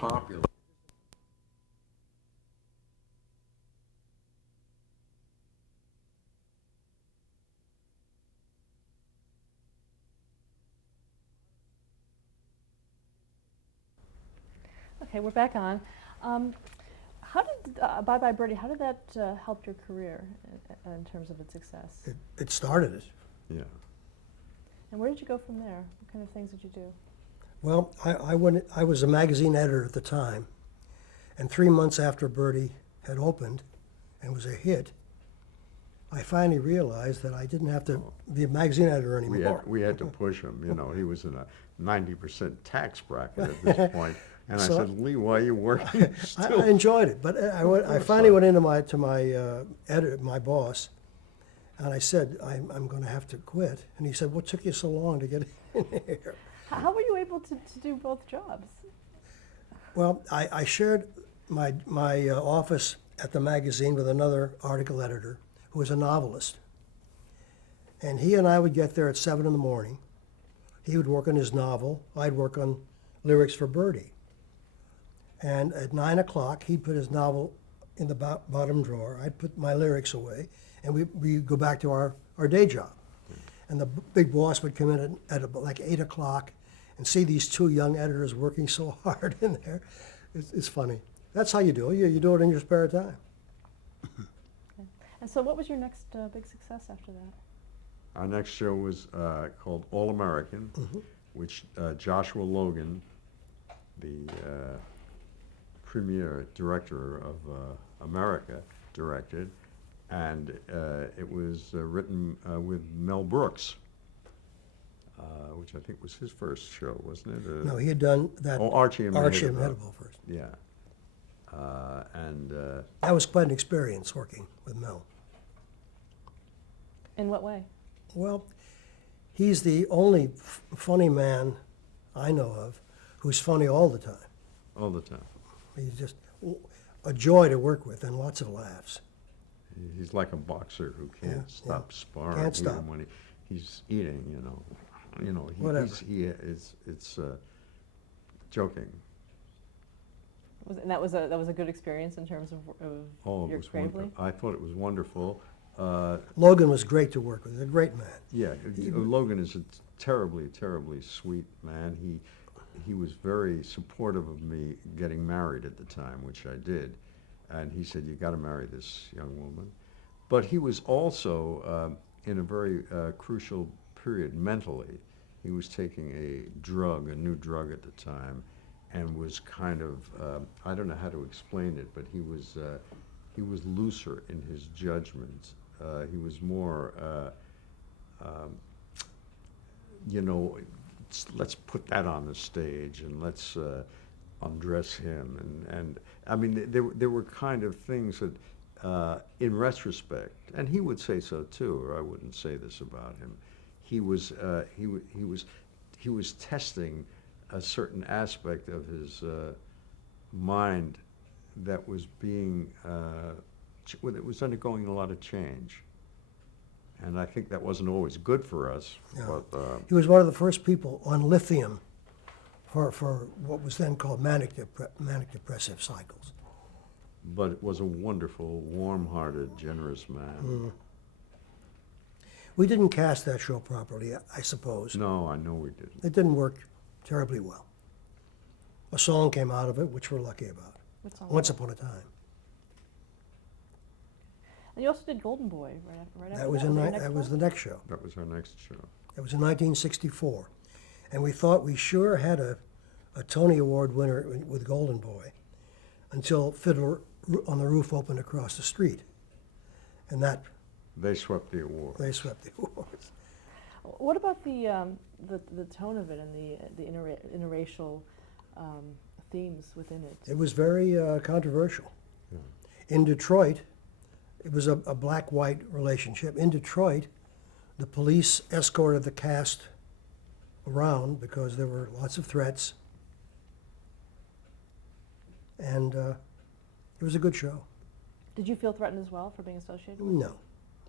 popular. Okay, we're back on. How did Bye Bye Birdie? How did that help your career in terms of its success? It started it. Yeah. And where did you go from there? What kind of things did you do? Well, I was a magazine editor at the time, and 3 months after Birdie had opened and was a hit, I finally realized that I didn't have to be a magazine editor anymore. We had to push him. You know, he was in a 90% tax bracket at this point. And So- I said, Lee, why are you working still? I enjoyed it, but I finally went into my editor, my boss, and I said, I'm going to have to quit. And he said, what took you so long to get in here? How were you able to do both jobs? Well, I shared my office at the magazine with another article editor who was a novelist. And he and I would get there at 7 in the morning. He would work on his novel. I'd work on lyrics for Birdie. And at 9 o'clock, he'd put his novel in the bottom drawer. I'd put my lyrics away, and we'd go back to our day job. And the big boss would come in at like 8 o'clock and see these two young editors working so hard in there. It's funny. That's how you do it. You do it in your spare time. And so, what was your next big success after that? Our next show was called All American, which Joshua Logan, the premier director of America, directed. And it was written with Mel Brooks, which I think was his first show, wasn't it? No, he had done that. Oh, Archie and Archie Mehitabel. Mehitabel first. Yeah. And That was quite an experience working with Mel. In what way? Well, he's the only funny man I know of who's funny all the time. all the time. He's just a joy to work with and lots of laughs. He's like a boxer who can't Yeah, stop yeah. sparring, Can't even stop. when he's eating. Whatever. It's joking. And that was a good experience in terms of Oh, it your was creatively? wonderful. I thought it was wonderful. Logan was great to work with. He's a great man. Yeah, Logan is a terribly, terribly sweet man. He was very supportive of me getting married at the time, which I did. And he said, you got to marry this young woman. But he was also in a very crucial period mentally. He was taking a new drug at the time, and was kind of, I don't know how to explain it, but he was looser in his judgment. He was more, let's put that on the stage and let's undress him. And I mean, there were kind of things that, in retrospect, and he would say so too, or I wouldn't say this about him. He was testing a certain aspect of his mind that was it was undergoing a lot of change. And I think that wasn't always good for us. Yeah. But, He was one of the first people on lithium for what was then called manic depressive cycles. but it was a wonderful, warm-hearted, generous man. We didn't cast that show properly, I suppose. No, I know we didn't. It didn't work terribly well. A song came out of it, which we're lucky about. What song? Once Upon a Time. And you also did Golden Boy right after That was that. Your next that was one? the next show. That was our next show. It was in 1964. And we thought we sure had a Tony Award winner with Golden Boy until Fiddler on the Roof opened across the street. And that, They swept the award. they swept the awards. What about the tone of it and the interracial themes within it? It was very controversial. Yeah. In Detroit, it was a black-white relationship. In Detroit, the police escorted the cast around because there were lots of threats. And it was a good show. Did you feel threatened as well for being associated with it? No,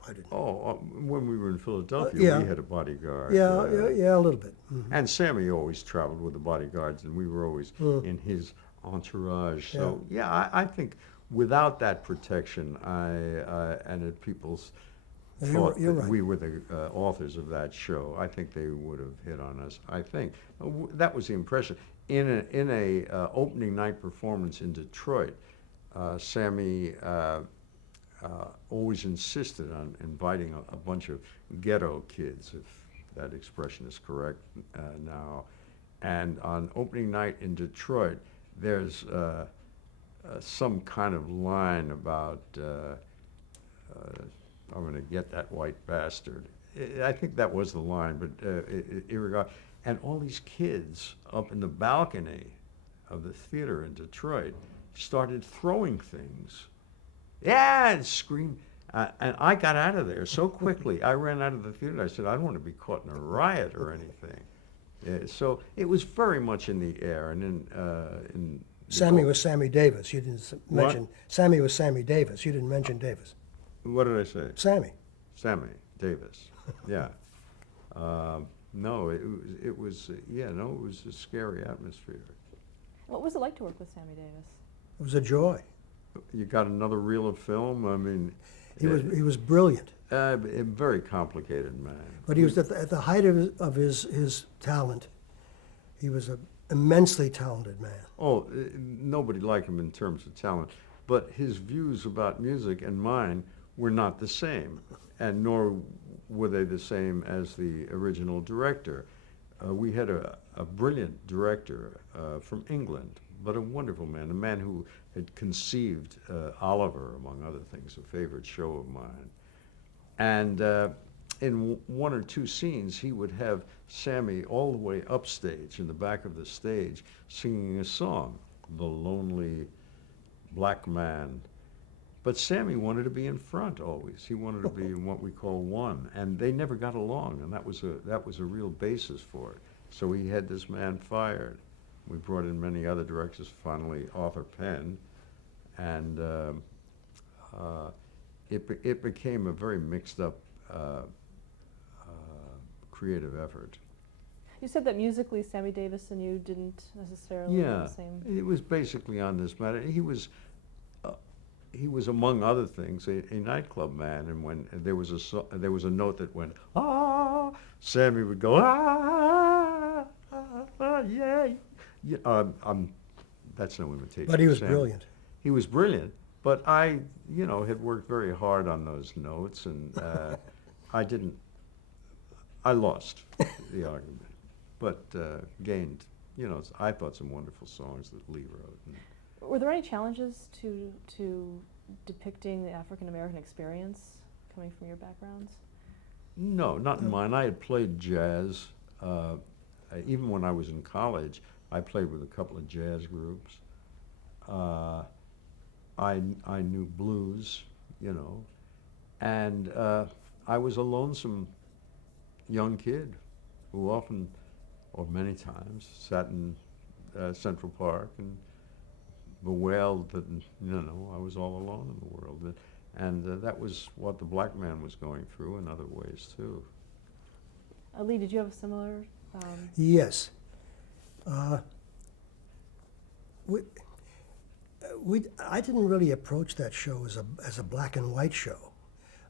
I didn't. Oh, when we were in Philadelphia, Yeah. we had a bodyguard. Yeah, a little bit. Mhm. And Sammy always traveled with the bodyguards, and we were always in his entourage. So yeah, I think without that protection, and if people thought You're that right. we were the authors of that show, I think they would have hit on us. I think that was the impression in a opening night performance in Detroit. Sammy always insisted on inviting a bunch of ghetto kids, if that expression is correct now. And on opening night in Detroit, there's some kind of line about I'm going to get that white bastard. I think that was the line, but irregard. And all these kids up in the balcony of the theater in Detroit started throwing things. Yeah, and scream. And I got out of there so quickly. I ran out of the theater. I said, I don't want to be caught in a riot or anything. So it was very much in the air. And in Sammy was Sammy Davis. You didn't What? mention Sammy was Sammy Davis. You didn't mention Davis. What did I say? Sammy. Sammy Davis. Yeah. No, it was yeah, no, it was a scary atmosphere. What was it like to work with Sammy Davis? It was a joy. You got another reel of film? I mean, He was brilliant. a very complicated man. But he was at the height of his talent. He was an immensely talented man. Oh, nobody liked him in terms of talent, but his views about music and mine were not the same, and nor were they the same as the original director. We had a brilliant director from England, but a wonderful man, a man who had conceived Oliver, among other things, a favorite show of mine. And in one or two scenes, he would have Sammy all the way upstage, in the back of the stage, singing a song, The Lonely Black Man. But Sammy wanted to be in front always. He wanted to be in what we call one, and they never got along, and that was a real basis for it. So he had this man fired. We brought in many other directors, finally Arthur Penn, and it became a very mixed up creative effort. You said that musically Sammy Davis and you didn't necessarily have Yeah, the same. it was basically on this matter. He was among other things a nightclub man, and when there was a note that went Sammy would go yeah. Yeah, that's no imitation. But he was Sammy. brilliant. He was brilliant, but I, had worked very hard on those notes, and I lost the argument, but gained, I thought some wonderful songs that Lee wrote. Were there any challenges to depicting the African American experience coming from your backgrounds? No, not in mine. I had played jazz. Even when I was in college, I played with a couple of jazz groups. I knew blues, and I was a lonesome young kid who often, or many times, sat in Central Park and bewailed that, I was all alone in the world. And that was what the black man was going through in other ways, too. Lee, did you have a similar? Yes. I didn't really approach that show as a black and white show.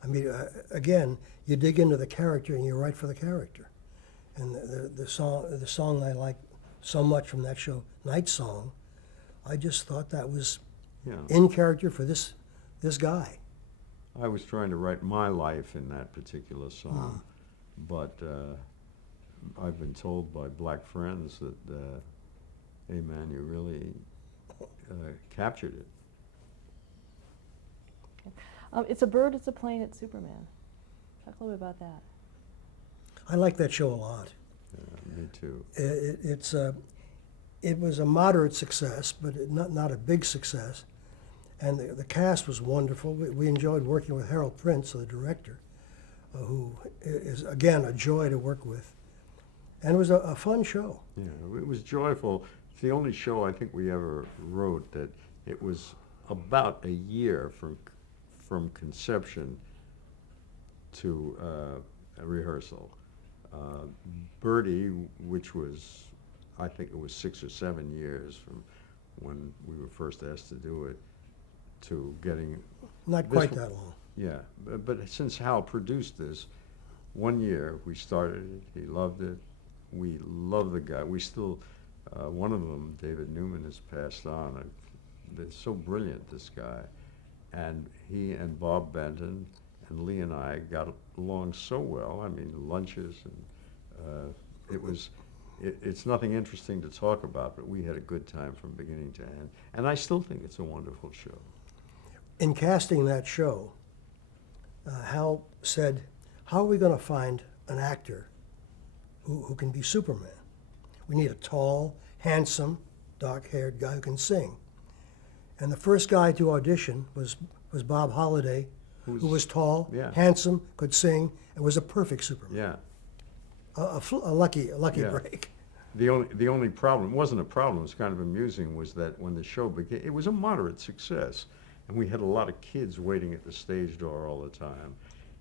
I mean, again, you dig into the character and you write for the character. And the song I like so much from that show, Night Song, I just thought that was in character for this guy. I was trying to write my life in that particular song, but I've been told by black friends that, hey man, you really captured it. It's a bird, it's a plane, it's Superman. Talk a little bit about that. I like that show a lot. Me too. It was a moderate success, but not a big success. And the cast was wonderful. We enjoyed working with Harold Prince, the director, who is, again, a joy to work with. And it was a fun show. Yeah, it was joyful. It's the only show I think we ever wrote that it was about a year from conception to a rehearsal. Birdie, which was, I think it was 6 or 7 years from when we were first asked to do it to getting, Not This quite one- that long. yeah. But since Hal produced this, 1 year we started it, he loved it. We love the guy. We still, one of them, David Newman, has passed on. They're so brilliant, this guy. And he and Bob Benton and Lee and I got along so well. I mean, lunches and it's nothing interesting to talk about, but we had a good time from beginning to end. And I still think it's a wonderful show. In casting that show, Hal said, how are we going to find an actor who can be Superman? We need a tall, handsome, dark-haired guy who can sing. And the first guy to audition was Bob Holliday, who was tall, Yeah. handsome, could sing, and was a perfect Superman. Yeah. A lucky Yeah. break. The only problem, it wasn't a problem, it was kind of amusing, was that when the show began, it was a moderate success, and we had a lot of kids waiting at the stage door all the time.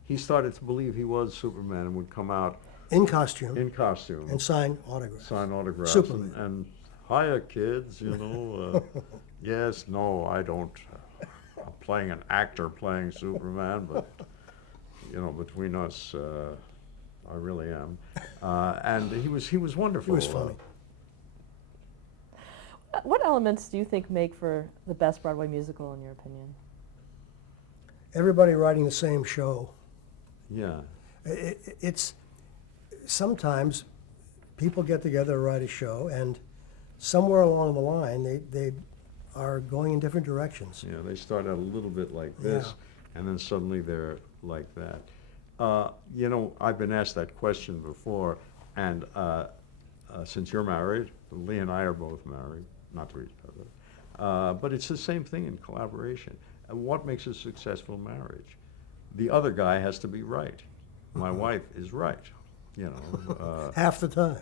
He started to believe he was Superman and would come out In costume in costume, and sign autographs. sign autographs, Superman. and hiya kids, you know, yes, no, I don't, I'm playing an actor playing Superman, but, you know, between us, I really am. And he was wonderful. He was funny. What elements do you think make for the best Broadway musical, in your opinion? Everybody writing the same show. Yeah, It's sometimes people get together to write a show, and somewhere along the line they are going in different directions. yeah, they start out a little bit like this, and then suddenly they're like that. You know, I've been asked that question before, and since you're married, Lee and I are both married, not to each other, but it's the same thing in collaboration. And what makes a successful marriage? The other guy has to be right. My wife is right, you know. Half the time.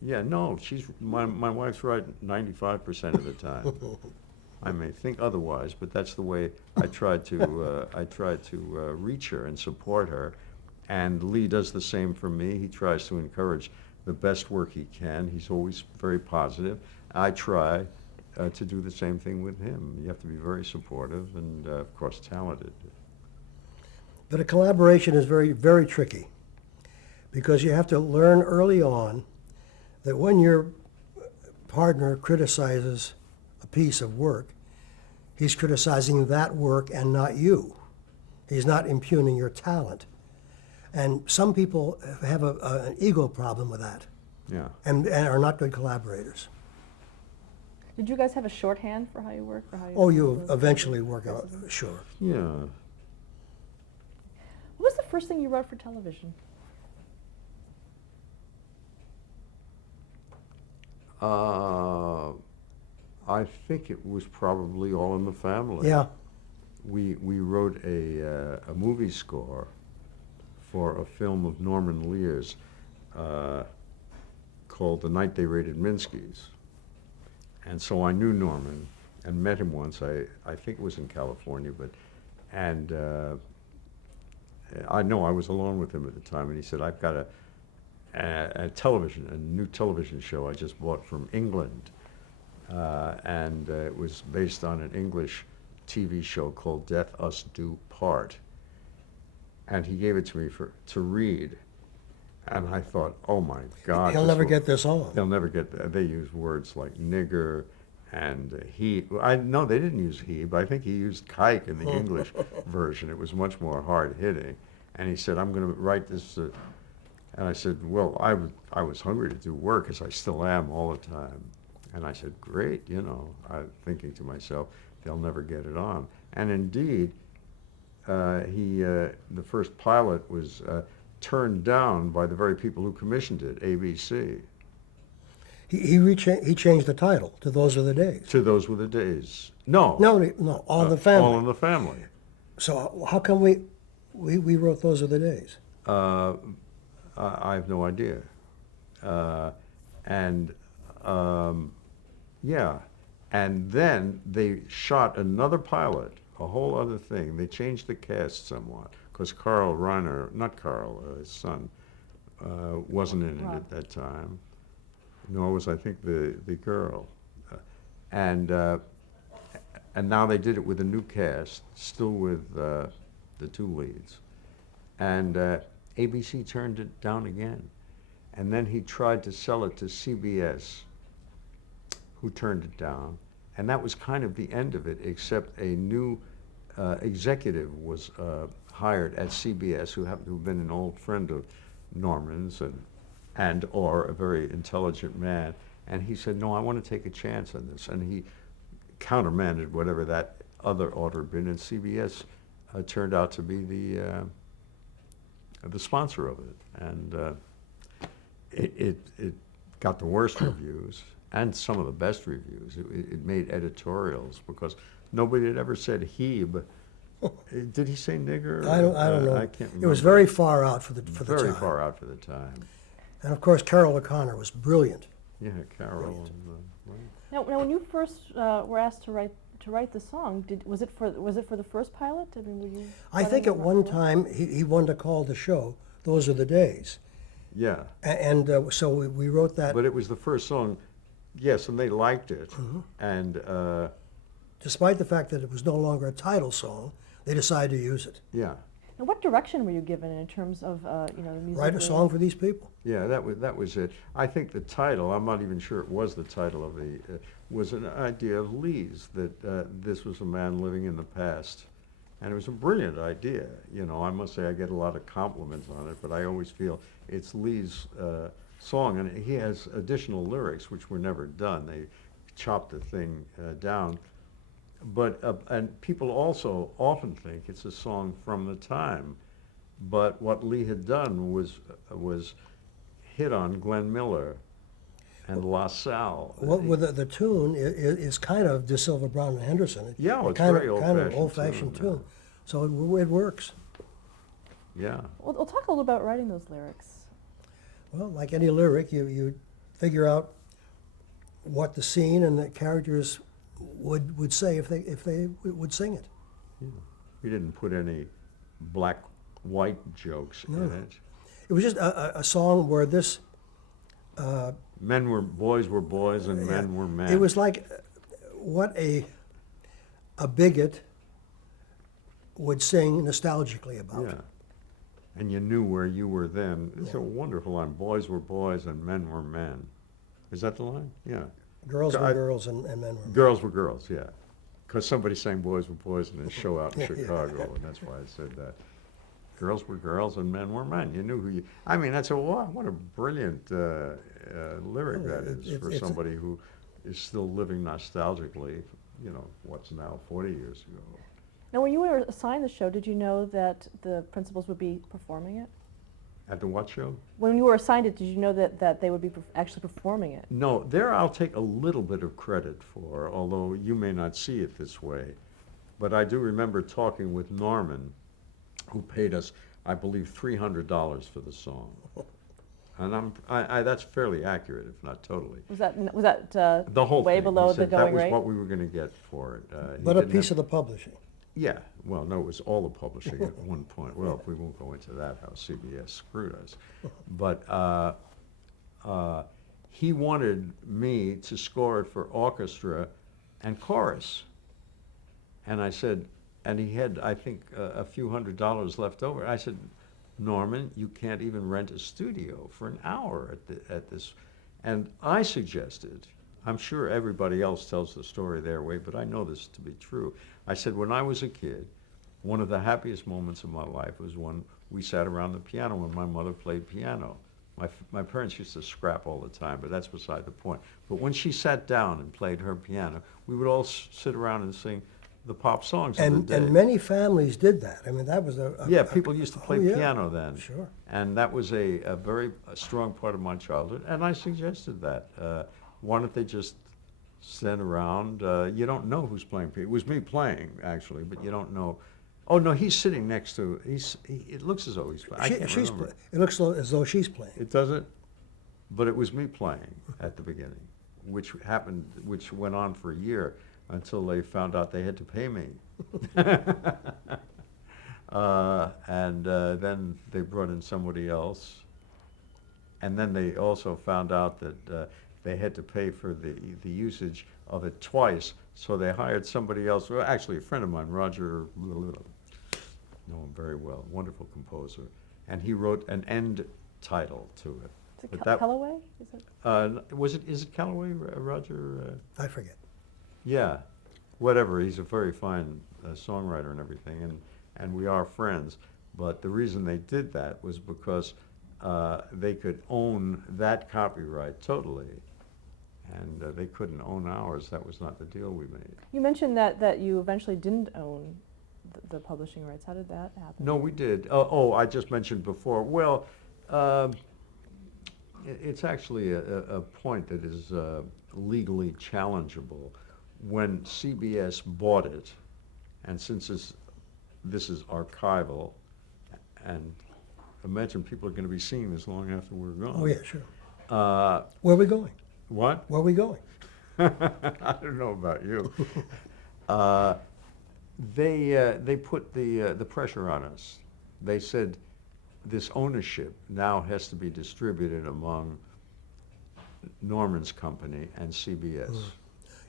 Yeah, no, my wife's right 95% of the time. I may think otherwise, but that's the way I try to reach her and support her. And Lee does the same for me. He tries to encourage the best work he can. He's always very positive. I try to do the same thing with him. You have to be very supportive and, of course, talented. But a collaboration is very, very tricky because you have to learn early on that when your partner criticizes a piece of work, he's criticizing that work and not you. He's not impugning your talent. And some people have an ego problem with that Yeah. and are not good collaborators. Did you guys have a shorthand for how you work? For how you Oh, you eventually work out, sure. Yeah. What was the first thing you wrote for television? I think it was probably All in the Family. Yeah, We wrote a movie score for a film of Norman Lear's called The Night They Raided Minsky's. And so I knew Norman and met him once. I think it was in California, and I know I was alone with him at the time, and he said, I've got a new television show I just bought from England. And it was based on an English TV show called Death Us Do Part. And he gave it to me to read. And I thought, oh my God. he'll never get this on. They'll never get that. They use words like nigger and he. No, they didn't use he, but I think he used kike in the English version. It was much more hard hitting. And he said, I'm going to write this. And I said, well, I was hungry to do work, as I still am all the time. And I said, great, you know, I'm thinking to myself, they'll never get it on. And indeed, the first pilot was turned down by the very people who commissioned it, ABC. He changed the title to Those Are the Days. To Those Were the Days. No. No, All in the Family. All in the Family. So how come we wrote Those Are the Days? I have no idea. Yeah. And then they shot another pilot, a whole other thing. They changed the cast somewhat, because Carl Reiner, not Carl, his son, wasn't in it Rob. at that time. Nor was, I think, the girl. and now they did it with a new cast, still with the two leads. And ABC turned it down again. And then he tried to sell it to CBS, who turned it down. And that was kind of the end of it, except a new executive was hired at CBS, who happened to have been an old friend of Norman's and or a very intelligent man. And he said, no, I want to take a chance on this. And he countermanded whatever that other order had been, and CBS turned out to be the sponsor of it. And it got the worst reviews and some of the best reviews. It made editorials because nobody had ever said Hebe. Did he say nigger? I don't know. I can't remember. It was very far out for the Very time. far out for the time. And of course, Carol O'Connor was brilliant. Yeah, Carol. Brilliant. Now, when you first were asked to write the song, was it for the first pilot? I mean, were you? I think at one time he wanted to call the show "Those Are the Days," Yeah. and so we wrote that. But it was the first song, yes, and they liked it. Mm-hmm. And Despite the fact that it was no longer a title song, they decided to use it. yeah, And what direction were you given in terms of the music? Write a song for these people. yeah, that was it. I think the title, I'm not even sure it was the title of the, was an idea of Lee's, that this was a man living in the past. And it was a brilliant idea. You know, I must say I get a lot of compliments on it, but I always feel it's Lee's song, and he has additional lyrics which were never done. They chopped the thing down. But and people also often think it's a song from the time, but what Lee had done was hit on Glenn Miller and La Salle. Well, with the tune is kind of De Silva, Brown, and Henderson. Yeah, it's kind very of, kind of old-fashioned old-fashioned tune, tune. So it works. Yeah. We'll talk a little about writing those lyrics. Well, like any lyric, you figure out what the scene and the characters would say if they would sing it. Yeah. We didn't put any black-white jokes in it. It was just a song where this. Boys were boys and men were men. It was like what a bigot would sing nostalgically about. Yeah. And you knew where you were then. It's a wonderful line. Boys were boys and men were men. Is that the line? Yeah. Girls were girls and men were men. Girls were girls, yeah. Because somebody sang boys were boys in a show out in Chicago, and that's why I said that. Girls were girls and men were men. You knew who you. I mean, that's what a brilliant lyric that is for somebody who is still living nostalgically. You know, what's now 40 years ago. Now, when you were assigned the show, did you know that the principals would be performing it? At the what show? When you were assigned it, did you know that they would be actually performing it? No, there I'll take a little bit of credit for, although you may not see it this way. But I do remember talking with Norman, who paid us, I believe, $300 for the song. And that's fairly accurate, if not totally. Was that The whole way thing. below He the said going that was rate? what we were going to get for it. But a piece of the publishing. Yeah, well, no, it was all the publishing at one point. Well, we won't go into that, how CBS screwed us. But he wanted me to score it for orchestra and chorus. And I said, and he had, I think, a few $100s left over. I said, Norman, you can't even rent a studio for an hour at this. And I suggested, I'm sure everybody else tells the story their way, but I know this to be true. I said, when I was a kid, one of the happiest moments of my life was when we sat around the piano when my mother played piano. My parents used to scrap all the time, but that's beside the point. But when she sat down and played her piano, we would all sit around and sing the pop songs of the day. And many families did that. I mean, that was yeah, people used to play yeah, piano then. Sure. And that was a very strong part of my childhood, and I suggested that. Why don't they just stand around? You don't know who's playing. It was me playing, actually, but you don't know. Oh, no, he's sitting next to, it looks as though he's playing. I can't remember. It looks as though she's playing. It doesn't? But it was me playing at the beginning, which went on for a year until they found out they had to pay me. And then they brought in somebody else. And then they also found out that they had to pay for the usage of it twice, so they hired somebody else. Well, actually, a friend of mine, Roger, know him very well, wonderful composer, and he wrote an end title to it. Is it But that- Callaway? Is it? Is it Callaway, Roger? I forget. Yeah, whatever. He's a very fine songwriter and everything, and we are friends. But the reason they did that was because they could own that copyright totally, and they couldn't own ours. That was not the deal we made. You mentioned that you eventually didn't own the publishing rights. How did that happen? No, we did. Oh, I just mentioned before. Well, it's actually a point that is legally challengeable. When CBS bought it, and since this is archival, and imagine people are going to be seeing this long after we're gone. Oh, yeah, sure. Uh, Where are we going? what? Where are we going? I don't know about you. They put the pressure on us. They said this ownership now has to be distributed among Norman's company and CBS.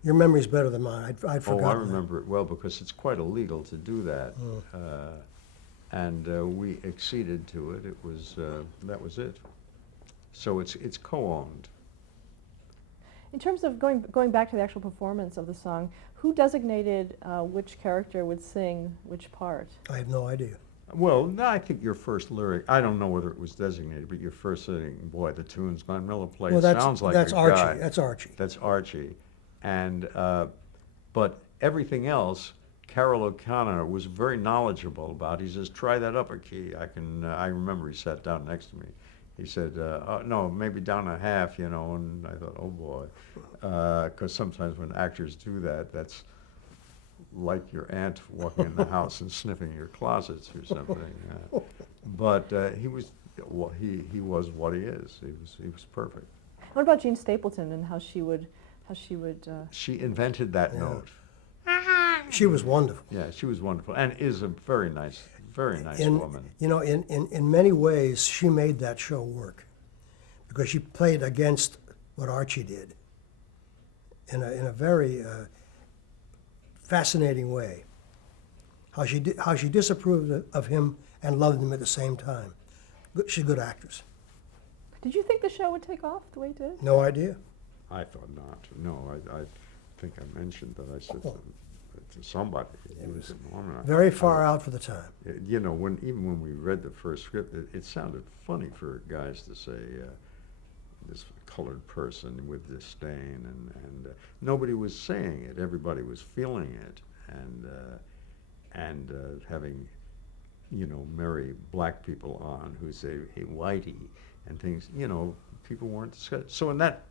Your memory's better than mine. I'd Oh, forgotten I that. remember it well because it's quite illegal to do that. And we acceded to it. It was, that was it. So it's co-owned. In terms of going back to the actual performance of the song, who designated which character would sing which part? I have no idea. Well, no, I think your first lyric, I don't know whether it was designated, but your first saying, boy, the tune's Glenn Miller played, Well, sounds like that's a Archie. guy. That's Archie. That's Archie. And, but everything else, Carol O'Connor was very knowledgeable about. He says, try that upper key. I remember he sat down next to me. He said, no, maybe down a half, and I thought, oh boy. Because sometimes when actors do that, that's like your aunt walking in the house and sniffing your closets or something. But he was what he is. He was perfect. What about Jean Stapleton and how she would? She invented that Yeah. note. She was wonderful. Yeah, she was wonderful and is a very nice In, woman. in many ways, she made that show work because she played against what Archie did in a very fascinating way. How she disapproved of him and loved him at the same time. She's a good actress. Did you think the show would take off the way it did? No idea. I thought not. No, I think I mentioned that I said Oh. to somebody. It was a Norman. Very far out for the time. Even when we read the first script, it sounded funny for guys to say this colored person with disdain, and nobody was saying it. Everybody was feeling it, and having marry black people on who say hey whitey and things. People weren't discussing. So in that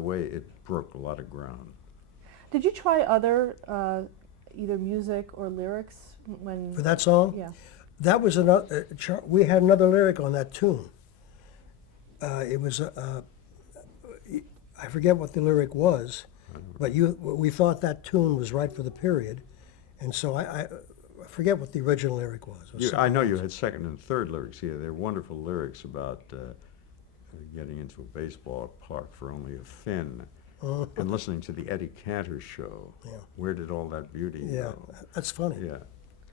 way, it broke a lot of ground. Did you try other either music or lyrics when? For that song? Yeah. That was another. We had another lyric on that tune. It was I forget what the lyric was, but we thought that tune was right for the period, and so I forget what the original lyric was. It was I know something you else. had second and third lyrics here. They're wonderful lyrics about getting into a baseball park for only a fin and listening to the Eddie Cantor show. Yeah. Where did all that beauty Yeah, go? that's funny. Yeah.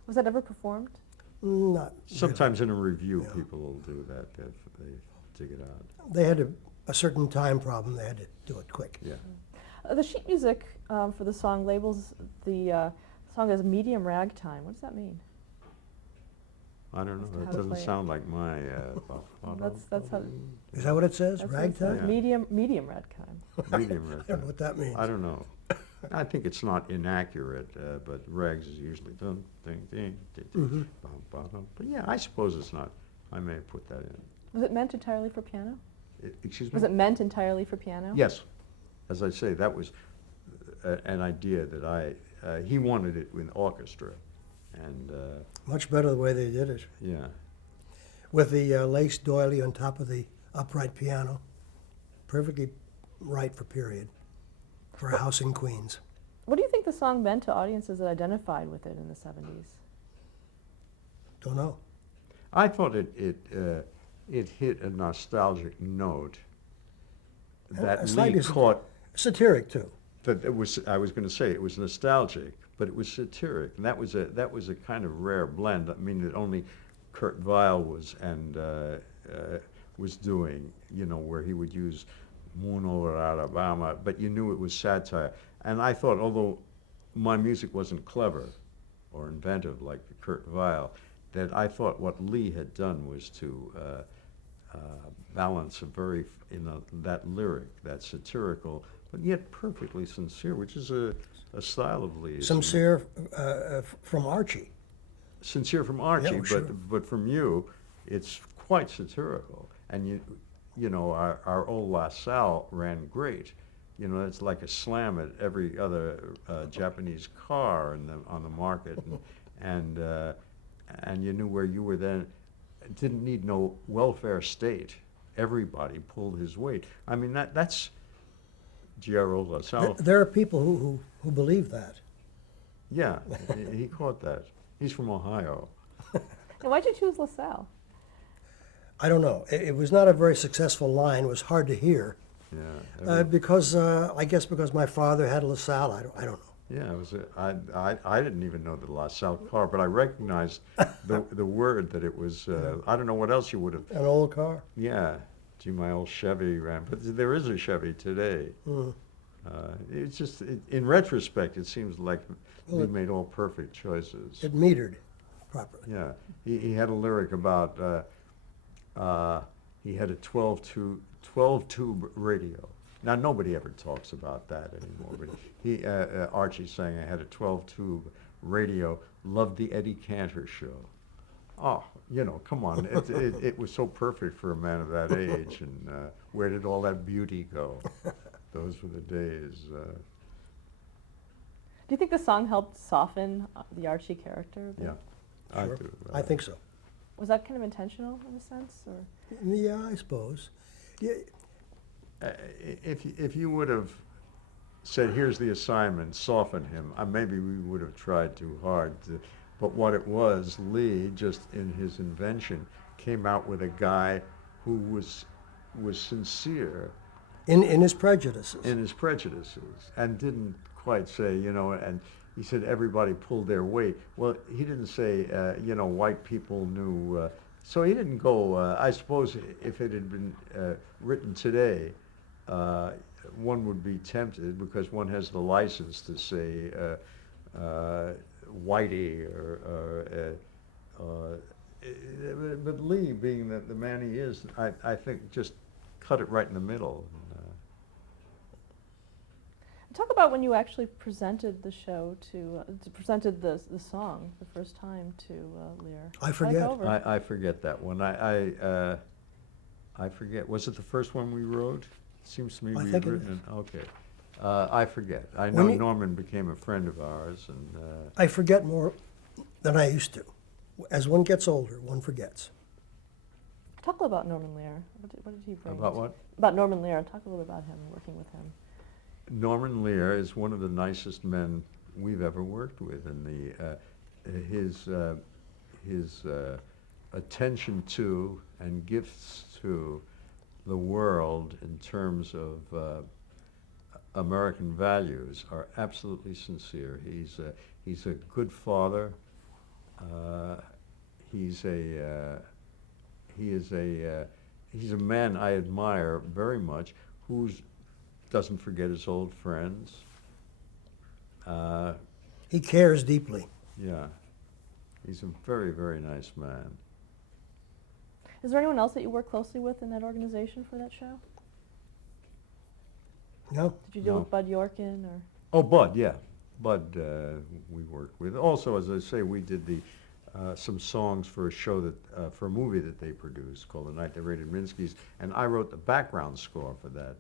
Was that ever performed? Not Sometimes in a review, Yeah. people will do that. They dig it out. really. They had a certain time problem. They had to do it quick. Yeah. The sheet music for the song labels the song as medium ragtime. What does that mean? I don't As to know. how That to doesn't play it. sound like my. That's how. Is that what it says? That's what it says. Ragtime? Yeah. Medium ragtime. medium I don't know what that means. I don't know. I think it's not inaccurate, but rags is usually dun, ding, ding, ding, ding, Mhm. bum, bum, bum. But yeah, I suppose it's not. I may have put that in. Was it meant entirely for piano? Excuse me? Was it meant entirely for piano? Yes. As I say, that was an idea that he wanted it in orchestra. And Much better the way they did it. yeah, With the lace doily on top of the upright piano. Perfectly right for period. For a house in Queens. What do you think the song meant to audiences that identified with it in the 70s? Don't know. I thought it hit a nostalgic note that slightly Lee caught. satiric too. That it was, I was going to say, it was nostalgic, but it was satiric, and that was a kind of rare blend. I mean, that only Kurt Weill was doing, you know, where he would use "Moon over Alabama," but you knew it was satire. And I thought, although my music wasn't clever or inventive like Kurt Weill, that I thought what Lee had done was to balance that lyric, that satirical, but yet perfectly sincere, which is a style of Lee's. Sincere from Archie. Sincere from Archie, sure. but from you, it's quite satirical. And you know, our old La Salle ran great. You know, it's like a slam at every other Japanese car on the market, and you knew where you were then. It didn't need no welfare state. Everybody pulled his weight. I mean, that's G.R. Old La Salle. There are people who believe that. Yeah, he caught that. He's from Ohio. And why'd you choose LaSalle? I don't know. It was not a very successful line. It was hard to hear. Yeah. Because I guess because my father had a LaSalle. I don't know. Yeah, it was. I didn't even know the La Salle car, but I recognized the word that it was. I don't know what else you would have. An old car. Yeah, gee, my old Chevy ran, but there is a Chevy today. Mm. It's just, in retrospect, it seems like we made all perfect choices. It metered properly. Yeah, he had a lyric about he had a 12 tube radio. Now nobody ever talks about that anymore. But he Archie sang, "I had a 12 tube radio. Loved the Eddie Cantor show." Oh, you know, come on! It was so perfect for a man of that age. And where did all that beauty go? Those were the days. Do you think the song helped soften the Archie character a bit? Yeah, I Sure. do. I think so. Was that kind of intentional in a sense, or? Yeah, I suppose. Yeah, If you would have said, "Here's the assignment, soften him," maybe we would have tried too hard. But what it was, Lee, just in his invention, came out with a guy who was sincere in his prejudices. in his prejudices and didn't quite say, you know, and he said everybody pulled their weight. Well, he didn't say, you know, white people knew. So he didn't go, I suppose if it had been written today, one would be tempted because one has the license to say whitey but Lee, being the man he is, I think just cut it right in the middle. Talk about when you actually presented the show presented the song the first time to Lear. I forget. I forget that one. I forget. Was it the first one we wrote? Seems to me I we think had it written is. it. Okay. I forget. I know When you- Norman became a friend of ours, and I forget more than I used to. As one gets older, one forgets. Talk a little about Norman Lear. What did he bring? about what? About Norman Lear. Talk a little about him, working with him. Norman Lear is one of the nicest men we've ever worked with, and his attention to and gifts to the world in terms of American values are absolutely sincere. He's a good father. He's a man I admire very much, who doesn't forget his old friends. He cares deeply. Yeah, he's a very, very nice man. Is there anyone else that you work closely with in that organization for that show? No? Did you deal No. with Bud Yorkin or? Oh, Bud, yeah. Bud we worked with. Also, as I say, we did some songs for a show for a movie that they produced called The Night They Raided Minsky's, and I wrote the background score for that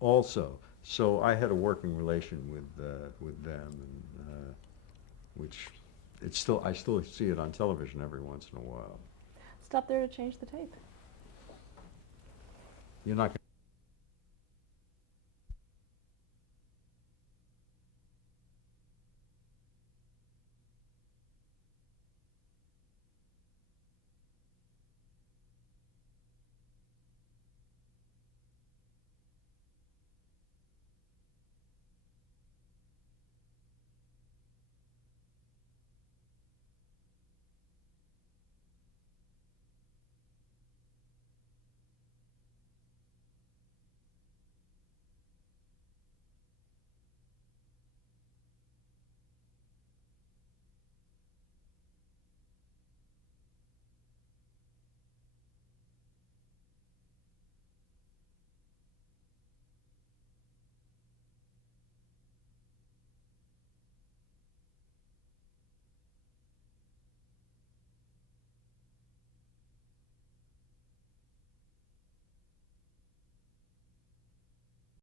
also. So I had a working relation with them, and which I still see it on television every once in a while. Stop there to change the tape. You're not